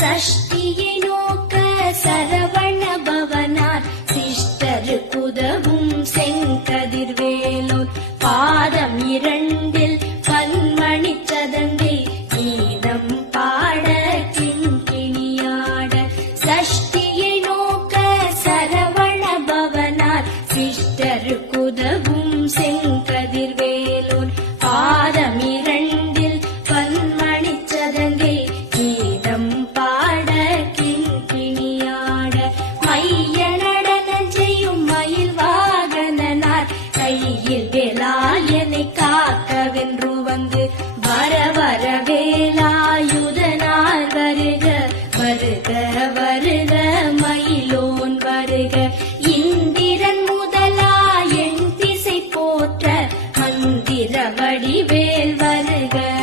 சஷ்டியை நோக்க சரவண பவனார் சிஷ்டருக்குதவும் செங்கதிர்வேலோன் பாதம் இரண்டில் பன்மணி சதங்கை கீதம் பாட கிண்கிணியாட சஷ்டியை நோக்க சரவண பவனார் சிஷ்டருக்குதவும் செங்கதிர்வேலோன் பாதம் இரண்டில் பன்மணி சதங்கை கீதம் பாட கிண்கிணியாட மைய நடனம் செய்யும் மயில் வாகனனார் கையில் வேலாயனை காக்கவென்று வந்து வர வர